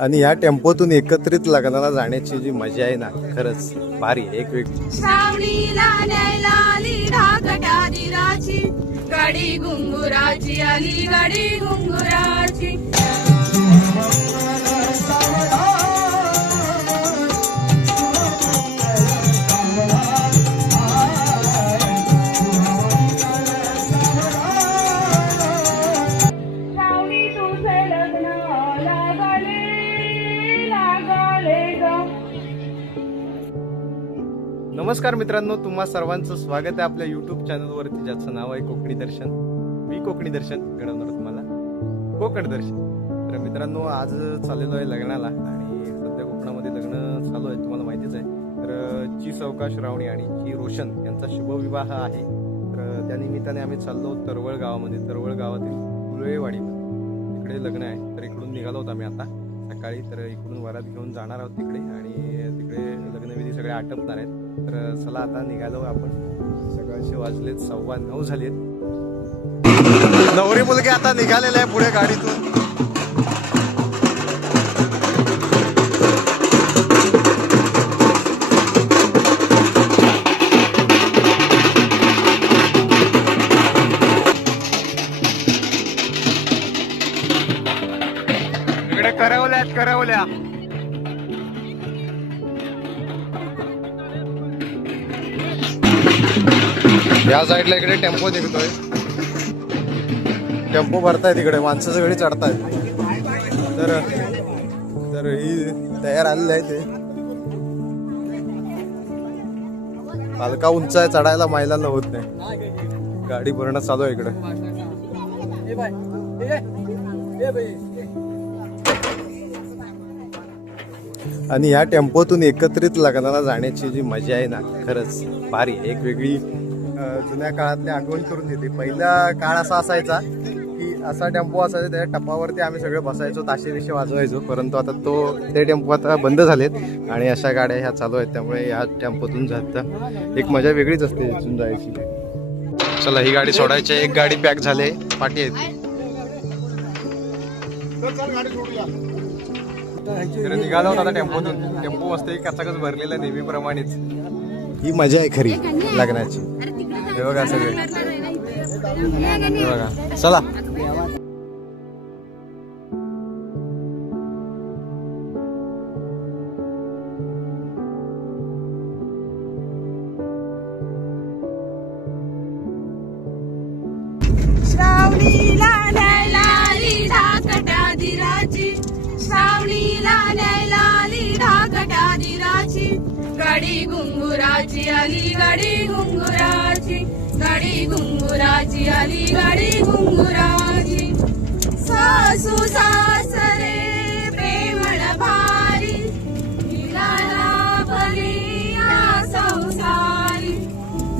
आणि या टेम्पोतून एकत्रित लग्नाला जाण्याची जी मजा आहे ना, खरंच भारी आहे, एक वेगळी. श्रावणीला न्यायला आली ढाकटा दिराची, गाडी घुंगुराची आली गाडी घुंगुराची. नमस्कार मित्रांनो, तुम्हा सर्वांचं स्वागत आहे आपल्या यूट्यूब चॅनलवरती, ज्याचं नाव आहे कोकणी दर्शन. मी कोकणी दर्शन घडवणार तुम्हाला कोकण दर्शन. तर मित्रांनो, आज चाललेलो आहे लग्नाला आणि सध्या कोकणामध्ये लग्न चालू आहे, तुम्हाला माहितीच आहे. तर ची सावकाश श्रावणी आणि ची रोशन यांचा शुभविवाह आहे. तर त्यानिमित्ताने आम्ही चाललो तरवळ गावामध्ये, तरवळ गावातील कुळवेवाडी तिकडे लग्न आहे. तर इकडून निघालो होतो आम्ही आता सकाळी. तर इकडून वरात घेऊन जाणार आहोत तिकडे आणि तिकडे लग्नविधी सगळे आटपणार आहेत. तर चला आता निघालो आपण. सकाळचे वाजलेत 9:15 झालेत. नवरी मुलगी आता निघालेले आहे पुढे गाडीतून. इकडे करवल्या या साईडला इकडे टेम्पो निघतोय. टेम्पो भरताय तिकडे, माणसं सगळी चढतायत. तर ही तयार आलेली आहे. ते हलका उंच आहे, चढायला महिलांना होत नाही. गाडी भरणं चालू आहे इकडे. आणि या टेम्पोतून एकत्रित लग्नाला जाण्याची जी मजा आहे ना, खरंच भारी आहे, एक वेगळी जुन्या काळातली आठवण करून देते. पहिला काळ असा असायचा की असा टेम्पो असायचा, त्या टपावरती आम्ही सगळे बसायचो, ताशे बिशे वाजवायचो. परंतु आता ते टेम्पो आता बंद झालेत आणि अशा गाड्या ह्या चालू आहेत. त्यामुळे या टेम्पोतून जाता एक मजा वेगळीच असते इथून जायची. चला, ही गाडी सोडायची. एक गाडी पॅक झाली, पाठी आहेत. निघाला होता आता टेम्पोतून. टेम्पो मस्त कचाकच भरलेला नेहमीप्रमाणेच. ही मजा आहे खरी लग्नाची. हे बघा सगळे, हे बघा. चला, श्रावणीला न्यायला आली ढाकटा दिराची, श्रावणीला न्यायला आली ढाकटा दिराची, गाडी घुंगुराची आली गाडी घुंगुराची, गाडी घुंगुराची आली गाडी घुंगुराची. सासू सासरे प्रेमळ भारी, निघाला बरी या संसारी.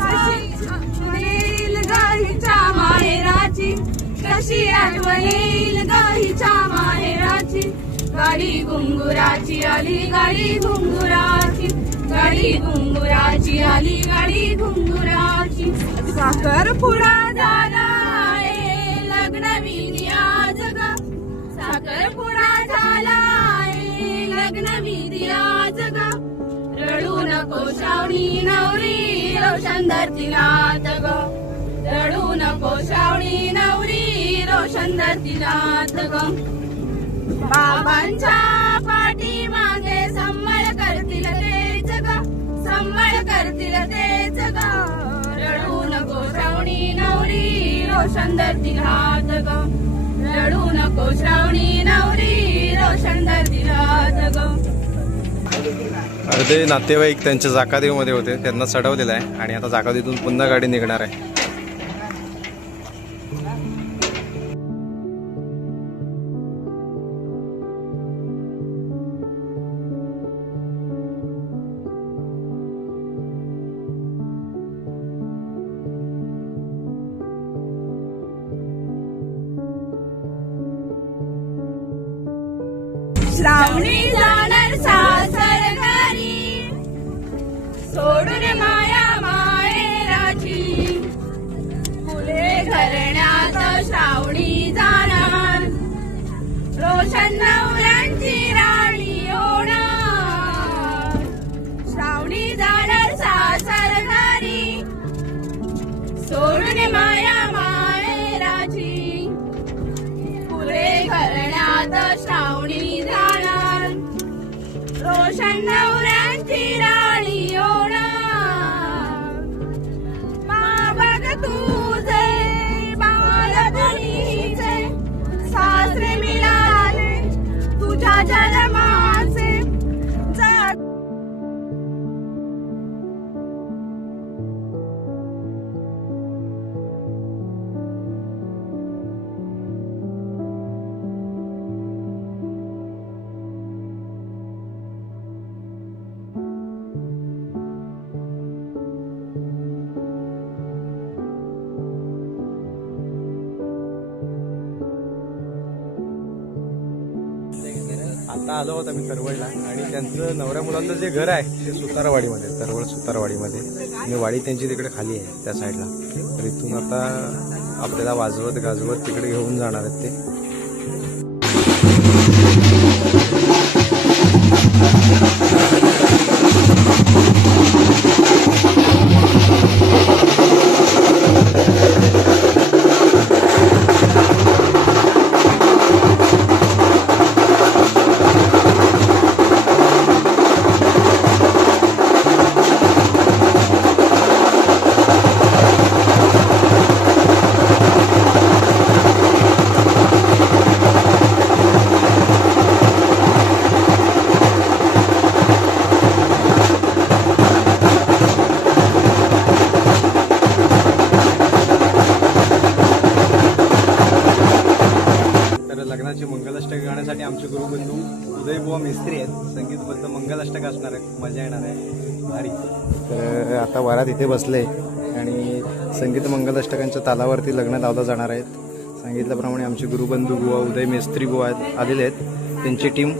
आठवणील गाईच्या माहेराची, कशी आठवणील गाईच्या माहेराची, गाडी घुंगुराची आली गाडी घुंगुराची, गाडी घुंगुराची आली गाडी घुंगुराची. साखरपुडा झाला लग्न विधी आज ग, साखरपुडा झाला लग्न विधी आज ग. रडू नको श्रावणी नवरी रोशन धरतीलात ग, रडू नको श्रावणी नवरी रोशन धरतीलात ग. बाबांच्या पाठी मागे संभाळ करतील तेच ग, संभाळ करतील तेच ग. रडू नको श्रावणी नवरी रोशन धरतील हात ग, रडू नको श्रावणी नवरी रोशन धरतील हात ग. अर्धे नातेवाईक त्यांच्या जाकादेवीमध्ये होते, त्यांना चढवलेलं आहे आणि आता जाकादेवीतून पुन्हा गाडी निघणार आहे. श्रावणी जाणार सासर घरी, सोडून माया माहेराची, फुले घरण्यात श्रावणी जाणार, रोशन नवऱ्यांची तुझ्या जन्माचे जा आता आलो होतो मी करवळला आणि त्यांचं नवऱ्या मुलांचं जे घर आहे ते सुतारवाडीमध्ये, करवळ सुतारवाडीमध्ये आणि वाडी त्यांची तिकडे खाली आहे त्या साईडला. तर इथून आता आपल्याला वाजवत गाजवत तिकडे घेऊन जाणार आहेत ते. लग्नाचे मंगलाष्टक गाण्यासाठी आमचे गुरुबंधू उदयबुवा मिस्त्री आहेत. संगीतबद्ध मंगलाष्टक असणार आहे, खूप मजा येणार आहे, भारी. तर आता वरात इथे बसले आणि संगीत मंगलाष्टकांच्या तालावरती लग्न लावलं जाणार आहेत. सांगितल्याप्रमाणे आमचे गुरुबंधू बुवा उदय मिस्त्री बुवा आलेले आहेत, त्यांची टीम.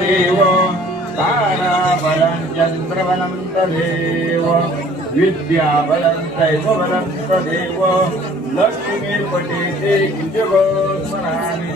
देव ताराबलं चन्द्रबलं तदेव विद्याबलं दैवबलं तदेव लक्ष्मीपटे ते कुजगोस्मरामि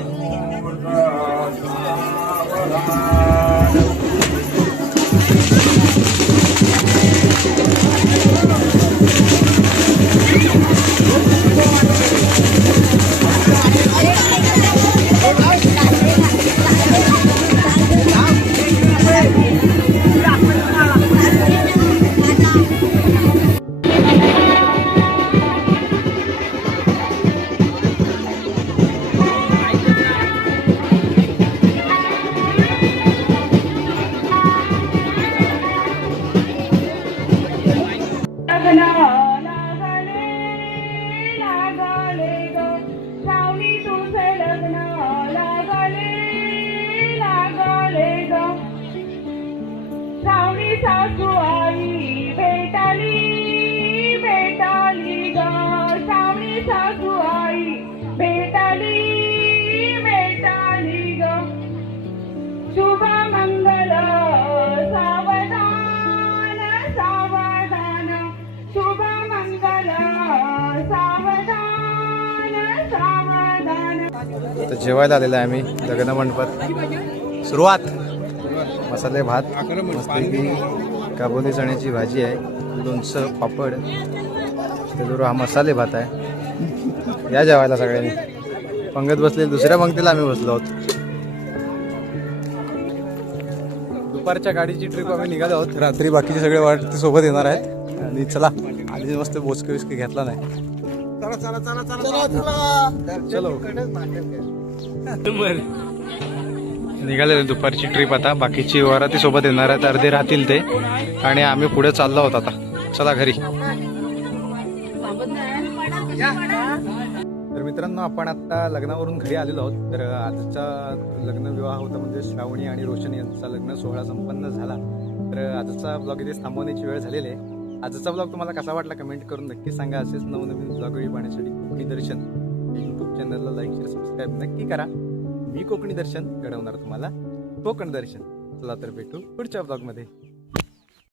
सासू आई भेटाली भेटाली ग श्रावणी सासू आई भेटाली भेटाली ग शुभ मंगल सावधान सावधान शुभ मंगल सावधान सावधान. तर जेवायला आलेलं आहे आम्ही लग्न मंडपात. सुरुवात मसाले भात, मस्तपैकी काबुली चण्याची भाजी आहे, लोणचं, पापड, त्याच्याबरोबर हा मसाले भात आहे. या जेवायला सगळ्यांनी. पंगत बसले, दुसऱ्या पंक्तीला आम्ही बसलो आहोत. दुपारच्या गाडीची ट्रिप आम्ही निघालो आहोत. रात्री बाकीचे सगळे वाटते सोबत येणार आहेत. आणि चला आधी मस्त बोचके विस्के घेतला नाही. चलो निघाले दुपारची ट्रिप. आता बाकीची वराती सोबत येणार आहेत, अर्धे राहतील ते, आणि आम्ही पुढे चाललो आहोत आता. चला घरी. तर मित्रांनो, आपण आता लग्नावरून घरी आलेलो आहोत. तर आजचा लग्न विवाह होता, म्हणजे श्रावणी आणि रोशन यांचा लग्न सोहळा संपन्न झाला. तर आजचा ब्लॉग इथे थांबवण्याची वेळ झालेली आहे. आजचा ब्लॉग तुम्हाला कसा वाटला कमेंट करून नक्की सांगा. असेच नवनवीन ब्लॉग व्हिडिओ पाहण्यासाठी कोकणी दर्शन यूट्यूब चॅनलला लाईक शेअर सबस्क्राईब नक्की करा. मी कोकणी दर्शन घडवणार तुम्हाला कोकण दर्शन. चला तर भेटू पुढच्या ब्लॉगमध्ये.